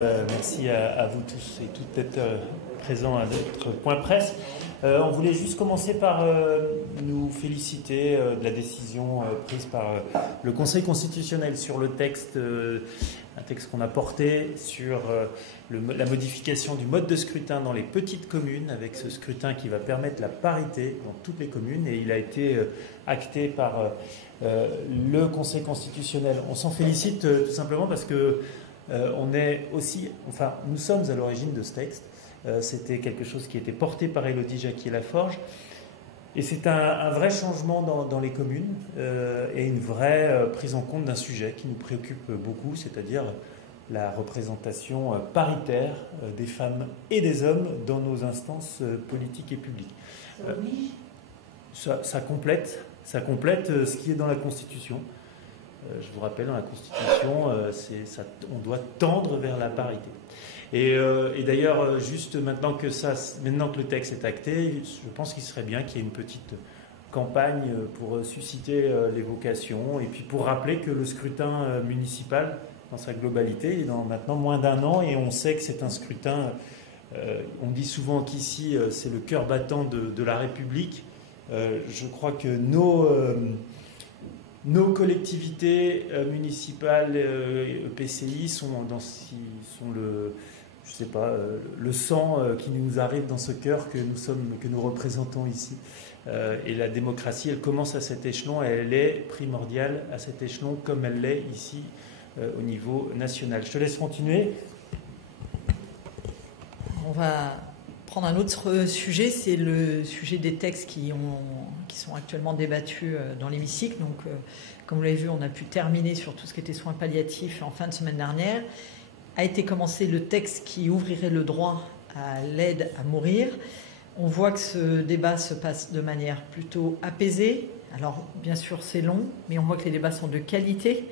Merci à vous tous et toutes d'être présents à notre point presse. On voulait juste commencer par nous féliciter de la décision prise par le Conseil constitutionnel sur le texte, un texte qu'on a porté sur la modification du mode de scrutin dans les petites communes, avec ce scrutin qui va permettre la parité dans toutes les communes, et il a été acté par le Conseil constitutionnel. On s'en félicite tout simplement parce que nous sommes à l'origine de ce texte. C'était quelque chose qui était porté par Élodie Jacquier-Laforge. Et c'est un vrai changement dans les communes et une vraie prise en compte d'un sujet qui nous préoccupe beaucoup, c'est-à-dire la représentation paritaire des femmes et des hommes dans nos instances politiques et publiques. Ça complète ce qui est dans la Constitution. Je vous rappelle, dans la Constitution, on doit tendre vers la parité. Et d'ailleurs, juste maintenant que le texte est acté, je pense qu'il serait bien qu'il y ait une petite campagne pour susciter les vocations et puis pour rappeler que le scrutin municipal, dans sa globalité, est dans maintenant moins d'un an, et on sait que c'est un scrutin, on dit souvent qu'ici, c'est le cœur battant de la République. Je crois que nos collectivités municipales, EPCI, sont le sang qui nous arrive dans ce cœur que nous représentons ici. Et la démocratie, elle commence à cet échelon, et elle est primordiale à cet échelon, comme elle l'est ici au niveau national. Je te laisse continuer. On va prendre un autre sujet, c'est le sujet des textes qui sont actuellement débattus dans l'hémicycle. Donc, comme vous l'avez vu, on a pu terminer sur tout ce qui était soins palliatifs en fin de semaine dernière. A été commencé le texte qui ouvrirait le droit à l'aide à mourir. On voit que ce débat se passe de manière plutôt apaisée. Alors, bien sûr, c'est long, mais on voit que les débats sont de qualité.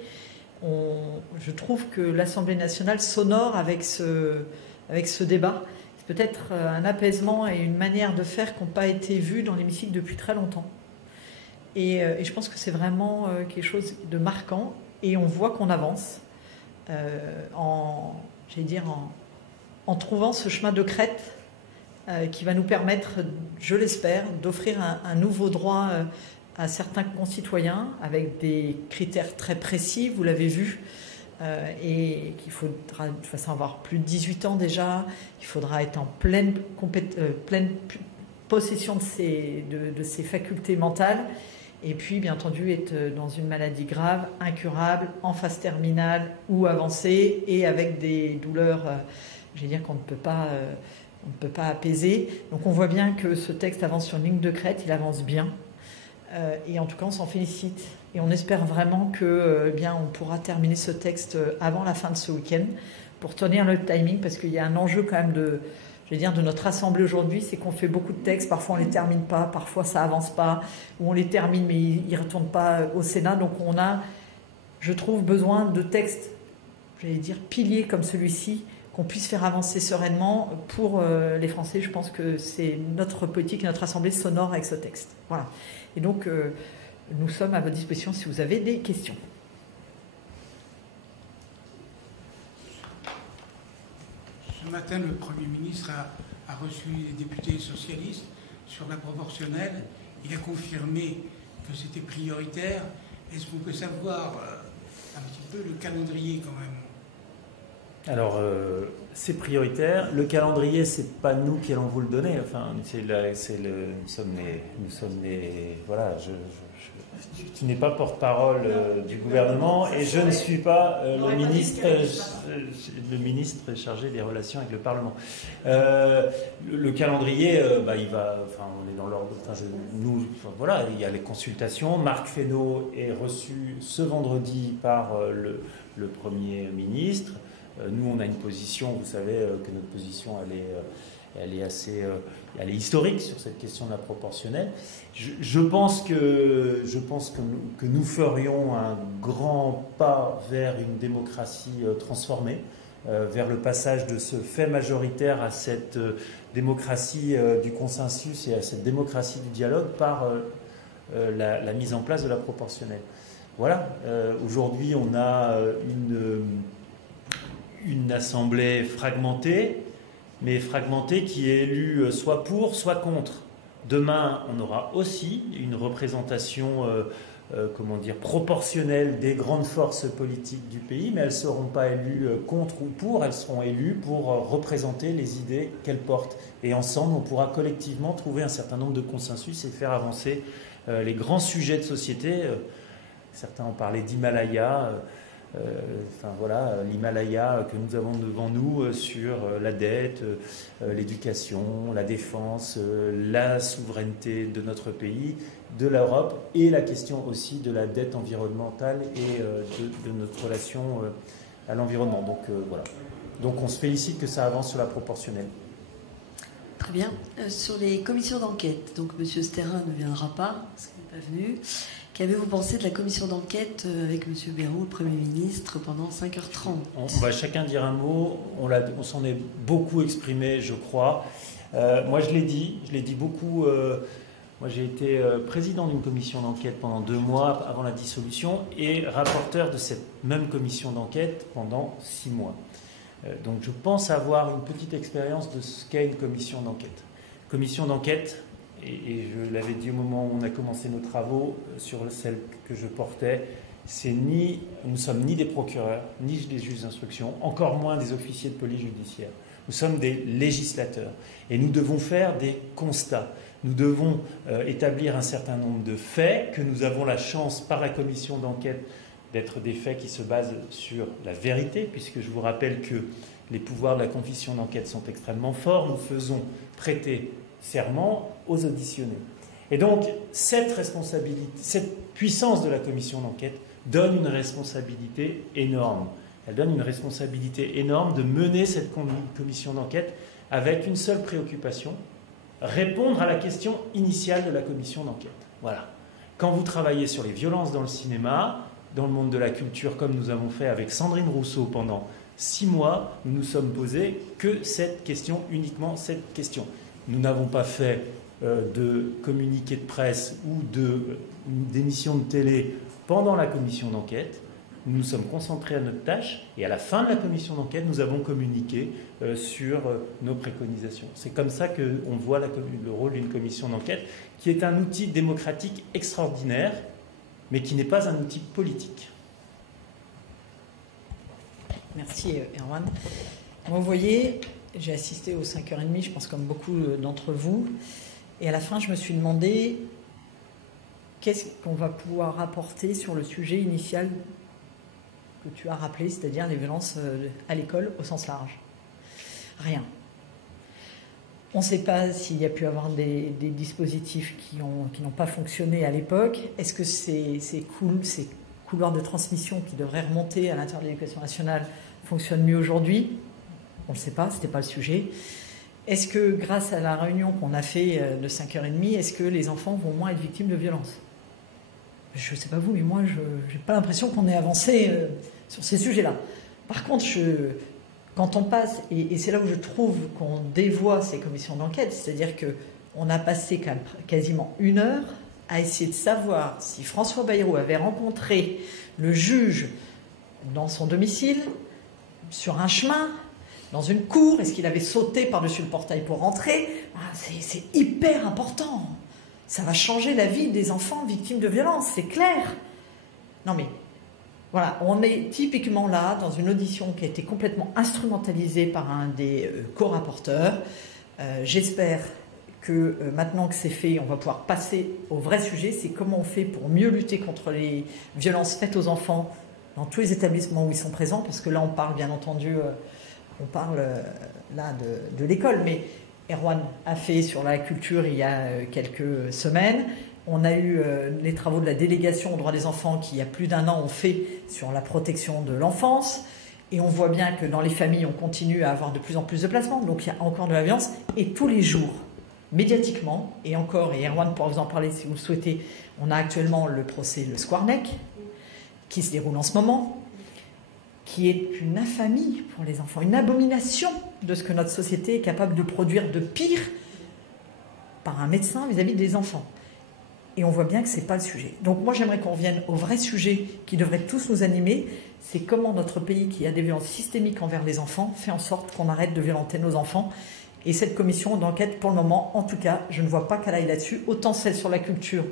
Je trouve que l'Assemblée nationale s'honore avec ce débat. Peut-être un apaisement et une manière de faire qui n'ont pas été vues dans l'hémicycle depuis très longtemps. Et je pense que c'est vraiment quelque chose de marquant, et on voit qu'on avance en trouvant ce chemin de crête qui va nous permettre, je l'espère, d'offrir un nouveau droit à certains concitoyens avec des critères très précis, vous l'avez vu. Et qu'il faudra de toute façon avoir plus de 18 ans déjà, il faudra être en pleine possession de ses facultés mentales, et puis bien entendu être dans une maladie grave, incurable, en phase terminale ou avancée, et avec des douleurs qu'on ne peut pas apaiser. Donc on voit bien que ce texte avance sur une ligne de crête, il avance bien, et en tout cas on s'en félicite. Et on espère vraiment que on pourra terminer ce texte avant la fin de ce week-end pour tenir le timing, parce qu'il y a un enjeu quand même de notre Assemblée aujourd'hui, c'est qu'on fait beaucoup de textes, parfois on ne les termine pas, parfois ça avance pas, ou on les termine mais ils ne retournent pas au Sénat. Donc on a, je trouve, besoin de textes, piliers comme celui-ci, qu'on puisse faire avancer sereinement pour les Français. Je pense que c'est notre politique, notre Assemblée s'honore avec ce texte. Voilà. Et donc nous sommes à votre disposition si vous avez des questions. Ce matin, le Premier ministre a reçu les députés socialistes sur la proportionnelle. Il a confirmé que c'était prioritaire. Est-ce qu'on peut savoir un petit peu le calendrier quand même ? Alors, c'est prioritaire. Le calendrier, c'est pas nous qui allons vous le donner. Enfin, tu n'es pas porte-parole du gouvernement, et je ne suis pas le ministre chargé des relations avec le Parlement. Le calendrier, on est dans l'ordre. Il y a les consultations. Marc Fesneau est reçu ce vendredi par le Premier ministre. Nous, on a une position, vous savez que notre position, elle est historique sur cette question de la proportionnelle. Je pense que nous ferions un grand pas vers une démocratie transformée, vers le passage de ce fait majoritaire à cette démocratie du consensus et à cette démocratie du dialogue par la mise en place de la proportionnelle. Voilà. Aujourd'hui, on a une assemblée fragmentée, mais fragmentée qui est élue soit pour, soit contre. Demain, on aura aussi une représentation proportionnelle des grandes forces politiques du pays, mais elles ne seront pas élues contre ou pour, elles seront élues pour représenter les idées qu'elles portent. Et ensemble, on pourra collectivement trouver un certain nombre de consensus et faire avancer les grands sujets de société. Certains ont parlé d'Himalaya. L'Himalaya que nous avons devant nous sur la dette, l'éducation, la défense, la souveraineté de notre pays, de l'Europe, et la question aussi de la dette environnementale et de notre relation à l'environnement. Donc on se félicite que ça avance sur la proportionnelle. Très bien. Sur les commissions d'enquête, donc M. Sterin ne viendra pas, parce qu'il n'est pas venu. Qu'avez-vous pensé de la commission d'enquête avec M. Bayrou, le Premier ministre, pendant 5h30 ? On va chacun dire un mot. On s'en est beaucoup exprimé, je crois. Moi, je l'ai dit beaucoup. Moi, j'ai été président d'une commission d'enquête pendant 2 mois avant la dissolution et rapporteur de cette même commission d'enquête pendant 6 mois. Donc, je pense avoir une petite expérience de ce qu'est une commission d'enquête. Commission d'enquête... Et je l'avais dit au moment où on a commencé nos travaux sur celle que je portais, nous sommes ni des procureurs, ni des juges d'instruction, encore moins des officiers de police judiciaire. Nous sommes des législateurs et nous devons faire des constats. Nous devons établir un certain nombre de faits que nous avons la chance, par la commission d'enquête, d'être des faits qui se basent sur la vérité, puisque je vous rappelle que les pouvoirs de la commission d'enquête sont extrêmement forts. Nous faisons prêter serment aux auditionnés. Et donc, cette responsabilité, cette puissance de la commission d'enquête donne une responsabilité énorme. Elle donne une responsabilité énorme de mener cette commission d'enquête avec une seule préoccupation, répondre à la question initiale de la commission d'enquête. Voilà. Quand vous travaillez sur les violences dans le cinéma, dans le monde de la culture, comme nous avons fait avec Sandrine Rousseau pendant 6 mois, nous nous sommes posés que cette question, uniquement cette question. Nous n'avons pas fait de communiqué de presse ou d'émission de télé pendant la commission d'enquête. Nous nous sommes concentrés à notre tâche et à la fin de la commission d'enquête, nous avons communiqué sur nos préconisations. C'est comme ça qu'on voit le rôle d'une commission d'enquête, qui est un outil démocratique extraordinaire, mais qui n'est pas un outil politique. Merci Erwan. Vous voyez, j'ai assisté aux 5h30, je pense comme beaucoup d'entre vous, et à la fin je me suis demandé qu'est-ce qu'on va pouvoir apporter sur le sujet initial que tu as rappelé, c'est-à-dire les violences à l'école au sens large. Rien. On ne sait pas s'il y a pu avoir des dispositifs qui n'ont pas fonctionné à l'époque. Est-ce que ces couloirs de transmission qui devraient remonter à l'intérieur de l'éducation nationale fonctionnent mieux aujourd'hui ? On ne le sait pas, ce n'était pas le sujet. Est-ce que grâce à la réunion qu'on a fait de 5h30, est-ce que les enfants vont moins être victimes de violences ? Je ne sais pas vous, mais moi, je n'ai pas l'impression qu'on ait avancé sur ces sujets-là. Par contre, quand on passe, et c'est là où je trouve qu'on dévoie ces commissions d'enquête, c'est-à-dire qu'on a passé quasiment 1 heure à essayer de savoir si François Bayrou avait rencontré le juge dans son domicile, sur un chemin, dans une cour, est-ce qu'il avait sauté par-dessus le portail pour rentrer ? C'est hyper important. Ça va changer la vie des enfants victimes de violences, c'est clair. Non mais, voilà, on est typiquement là dans une audition qui a été complètement instrumentalisée par un des co-rapporteurs. J'espère que maintenant que c'est fait, on va pouvoir passer au vrai sujet, c'est comment on fait pour mieux lutter contre les violences faites aux enfants dans tous les établissements où ils sont présents, parce que là on parle bien entendu, là de l'école, mais Erwan a fait sur la culture il y a quelques semaines. On a eu les travaux de la délégation aux droits des enfants qui, il y a plus d'1 an, ont fait sur la protection de l'enfance. Et on voit bien que dans les familles, on continue à avoir de plus en plus de placements. Donc il y a encore de la violence. Et tous les jours, médiatiquement, et Erwan pourra vous en parler si vous le souhaitez, on a actuellement le procès Le Squarneck, qui se déroule en ce moment, qui est une infamie pour les enfants, une abomination de ce que notre société est capable de produire de pire par un médecin vis-à-vis des enfants. et on voit bien que ce n'est pas le sujet. Donc moi, j'aimerais qu'on revienne au vrai sujet qui devrait tous nous animer, c'est comment notre pays, qui a des violences systémiques envers les enfants, fait en sorte qu'on arrête de violenter nos enfants. Et cette commission d'enquête, pour le moment, en tout cas, je ne vois pas qu'elle aille là-dessus. Autant celle sur la culture,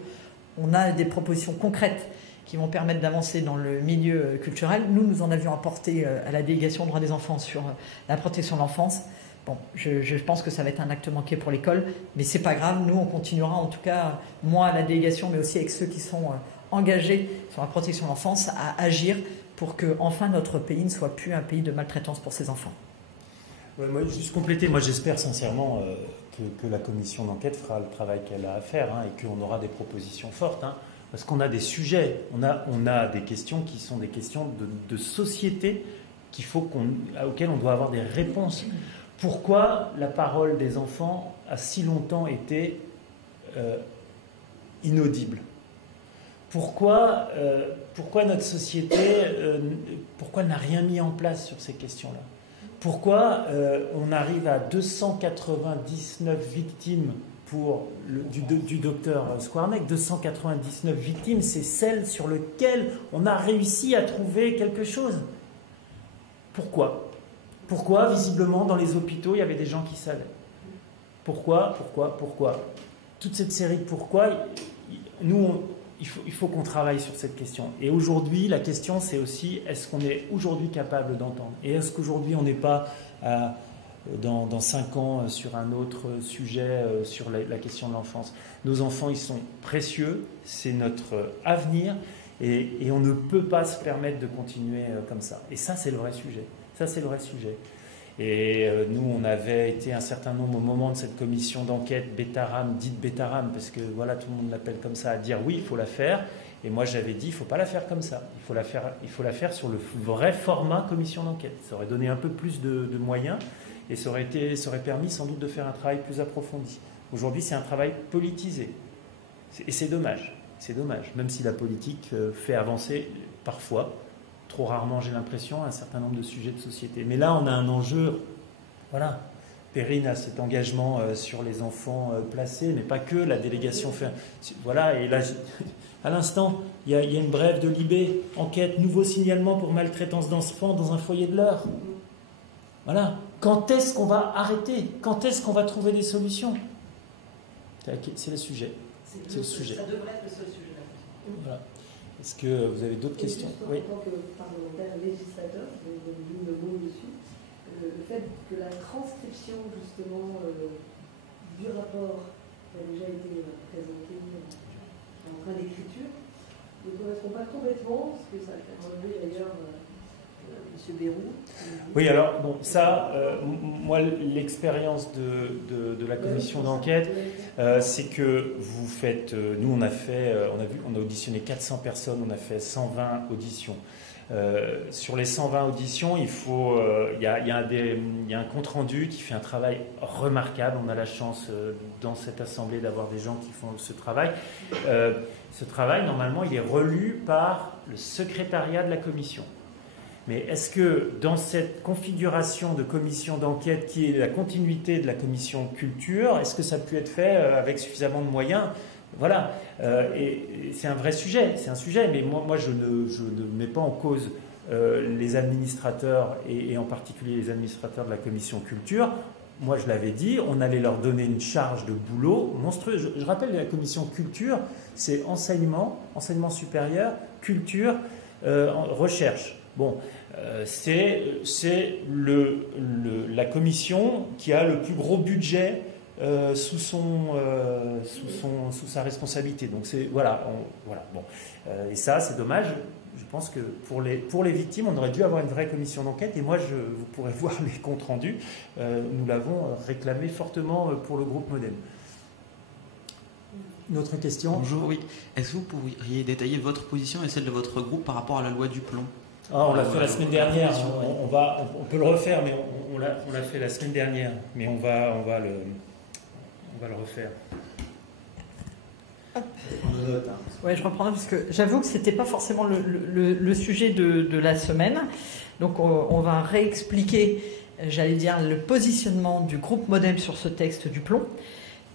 on a des propositions concrètes qui vont permettre d'avancer dans le milieu culturel. Nous en avions apporté à la délégation aux droits des enfants sur la protection de l'enfance. Bon, je pense que ça va être un acte manqué pour l'école, mais c'est pas grave. Nous, on continuera, en tout cas, moi, à la délégation, mais aussi avec ceux qui sont engagés sur la protection de l'enfance, à agir pour que, enfin, notre pays ne soit plus un pays de maltraitance pour ses enfants. Ouais, moi, juste compléter, moi j'espère sincèrement que la commission d'enquête fera le travail qu'elle a à faire, hein, et qu'on aura des propositions fortes, hein, parce qu'on a des sujets, on a des questions qui sont des questions de société auxquelles on doit avoir des réponses. Pourquoi la parole des enfants a si longtemps été inaudible ? Pourquoi notre société n'a rien mis en place sur ces questions-là ? Pourquoi on arrive à 299 victimes du docteur Squarneck, 299 victimes, c'est celles sur lesquelles on a réussi à trouver quelque chose. Pourquoi ? Pourquoi, visiblement, dans les hôpitaux, il y avait des gens qui savaient ? Pourquoi ? Toute cette série de pourquoi, il faut qu'on travaille sur cette question. Et aujourd'hui, la question, c'est aussi, est-ce qu'on est aujourd'hui capable d'entendre ? Et est-ce qu'aujourd'hui, on n'est pas, dans 5 ans, sur un autre sujet, sur la question de l'enfance ? Nos enfants, ils sont précieux, c'est notre avenir, et on ne peut pas se permettre de continuer comme ça. Et ça, c'est le vrai sujet. Et nous, on avait été un certain nombre, au moment de cette commission d'enquête Bétaram, dite Bétaram, parce que voilà, tout le monde l'appelle comme ça, à dire oui, il faut la faire. Et moi, j'avais dit, il ne faut pas la faire comme ça. Il faut la faire sur le vrai format commission d'enquête. Ça aurait donné un peu plus de moyens, et ça aurait permis sans doute de faire un travail plus approfondi. Aujourd'hui, c'est un travail politisé. Et c'est dommage. C'est dommage, même si la politique fait avancer parfois, trop rarement j'ai l'impression, un certain nombre de sujets de société. Mais là, on a un enjeu, voilà. Perrine a cet engagement sur les enfants placés, mais pas que, la délégation fait... Voilà, et là, à l'instant, il y a une brève de Libé, enquête, nouveau signalement pour maltraitance d'enfants dans un foyer de l'Eure. Voilà. Quand est-ce qu'on va arrêter ? Quand est-ce qu'on va trouver des solutions ? C'est le sujet. C'est le sujet. Ça devrait être le seul sujet. Voilà. Est-ce que vous avez d'autres questions ? Oui. En tant que parlementaire législateur, vous avez mis le mot dessus, le fait que la transcription justement du rapport qui a déjà été présenté en train d'écriture ne correspond pas complètement, ce que ça a fait relever d'ailleurs M. Bérou. Oui, alors, bon, ça, moi, l'expérience de la commission d'enquête, c'est que vous faites... nous, on a auditionné 400 personnes, on a fait 120 auditions. Sur les 120 auditions, il y a un compte-rendu qui fait un travail remarquable. On a la chance, dans cette assemblée, d'avoir des gens qui font ce travail. Ce travail, normalement, il est relu par le secrétariat de la commission. Mais est-ce que dans cette configuration de commission d'enquête qui est la continuité de la commission culture, est-ce que ça a pu être fait avec suffisamment de moyens ? Voilà. Et c'est un vrai sujet, mais moi je ne mets pas en cause les administrateurs et en particulier les administrateurs de la commission culture. Moi je l'avais dit, on allait leur donner une charge de boulot monstrueuse. Je rappelle, la commission culture, c'est enseignement supérieur, culture, recherche. Bon, c'est la commission qui a le plus gros budget sous sa responsabilité. Donc c'est voilà. Bon, et ça c'est dommage. Je pense que pour les victimes, on aurait dû avoir une vraie commission d'enquête. Et moi, vous pourrez voir les comptes rendus. Nous l'avons réclamé fortement pour le groupe Modem. Une autre question ? Bonjour, oui. Est-ce que vous pourriez détailler votre position et celle de votre groupe par rapport à la loi du plomb ? On l'a fait la semaine dernière. On peut le refaire, mais on l'a fait la semaine dernière. Mais on va le refaire. Ouais, je reprends parce que j'avoue que c'était pas forcément le sujet de la semaine. Donc on va réexpliquer, j'allais dire, le positionnement du groupe Modem sur ce texte du plomb.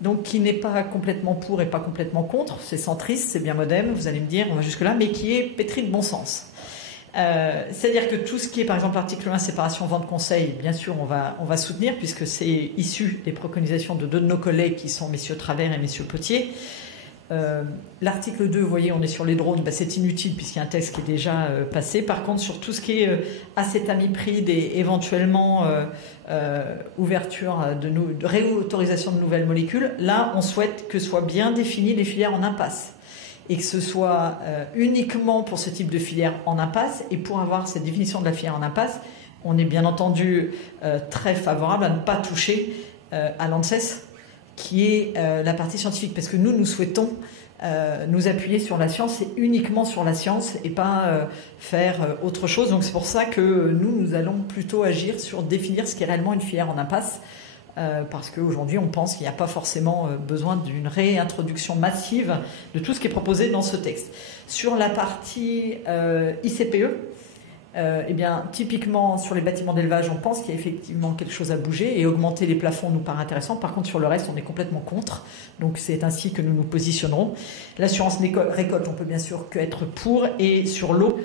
donc qui n'est pas complètement pour et pas complètement contre, c'est centriste, c'est bien modem, vous allez me dire, on va jusque-là, mais qui est pétri de bon sens. C'est-à-dire que tout ce qui est, par exemple, l'article 1, séparation vente-conseil, bien sûr, on va soutenir, puisque c'est issu des préconisations de deux de nos collègues qui sont messieurs Travers et messieurs Potier. L'article 2, vous voyez, on est sur les drones, c'est inutile puisqu'il y a un texte qui est déjà passé. Par contre, sur tout ce qui est acétamipride et éventuellement ouverture de réautorisation de nouvelles molécules, là, on souhaite que soient bien définies les filières en impasse. Et que ce soit uniquement pour ce type de filière en impasse. Et pour avoir cette définition de la filière en impasse, on est bien entendu très favorable à ne pas toucher à l'ANSES, qui est la partie scientifique. Parce que nous souhaitons nous appuyer sur la science et uniquement sur la science et pas faire autre chose. Donc c'est pour ça que nous allons plutôt agir sur définir ce qui est réellement une filière en impasse. Parce qu'aujourd'hui, on pense qu'il n'y a pas forcément besoin d'une réintroduction massive de tout ce qui est proposé dans ce texte. Sur la partie ICPE, eh bien, typiquement sur les bâtiments d'élevage, on pense qu'il y a effectivement quelque chose à bouger et augmenter les plafonds nous paraît intéressant. Par contre, sur le reste, on est complètement contre. Donc, c'est ainsi que nous nous positionnerons. L'assurance récolte, on peut bien sûr qu'être pour. Et sur l'eau,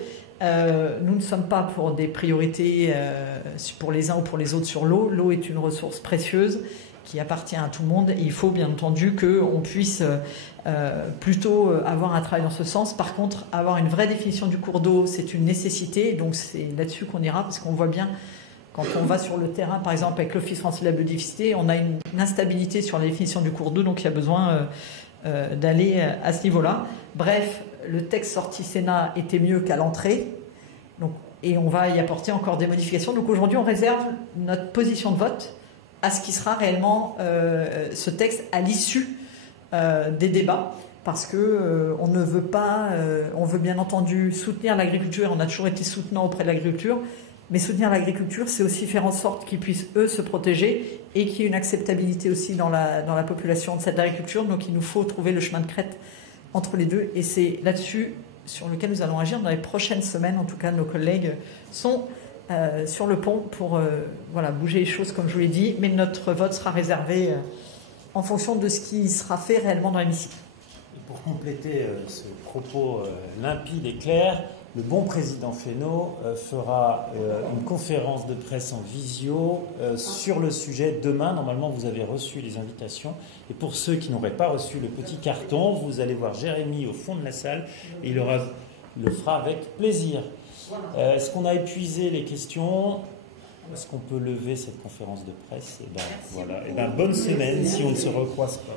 nous ne sommes pas pour des priorités pour les uns ou pour les autres sur l'eau. L'eau est une ressource précieuse qui appartient à tout le monde et il faut bien entendu qu'on puisse plutôt avoir un travail dans ce sens. Par contre, avoir une vraie définition du cours d'eau, c'est une nécessité. Donc c'est là-dessus qu'on ira parce qu'on voit bien quand on va sur le terrain, par exemple avec l'Office français de la biodiversité, on a une instabilité sur la définition du cours d'eau, donc il y a besoin d'aller à ce niveau-là. Bref, le texte sorti Sénat était mieux qu'à l'entrée, donc, et on va y apporter encore des modifications. Donc aujourd'hui, on réserve notre position de vote à ce qui sera réellement ce texte à l'issue des débats, parce que on ne veut pas, on veut bien entendu soutenir l'agriculture, on a toujours été soutenant auprès de l'agriculture, mais soutenir l'agriculture, c'est aussi faire en sorte qu'ils puissent, eux, se protéger et qu'il y ait une acceptabilité aussi dans la population de cette agriculture. Donc il nous faut trouver le chemin de crête entre les deux, et c'est là-dessus sur lequel nous allons agir dans les prochaines semaines. En tout cas, nos collègues sont sur le pont pour bouger les choses, comme je vous l'ai dit, mais notre vote sera réservé en fonction de ce qui sera fait réellement dans l'hémicycle. Et pour compléter ce propos limpide et clair, le bon président Fesneau fera une conférence de presse en visio sur le sujet demain. Normalement, vous avez reçu les invitations. Et pour ceux qui n'auraient pas reçu le petit carton, vous allez voir Jérémy au fond de la salle et il le fera avec plaisir. Est-ce qu'on a épuisé les questions ? Est-ce qu'on peut lever cette conférence de presse ? Et ben, voilà. Et ben, bonne semaine si on ne se recroise pas.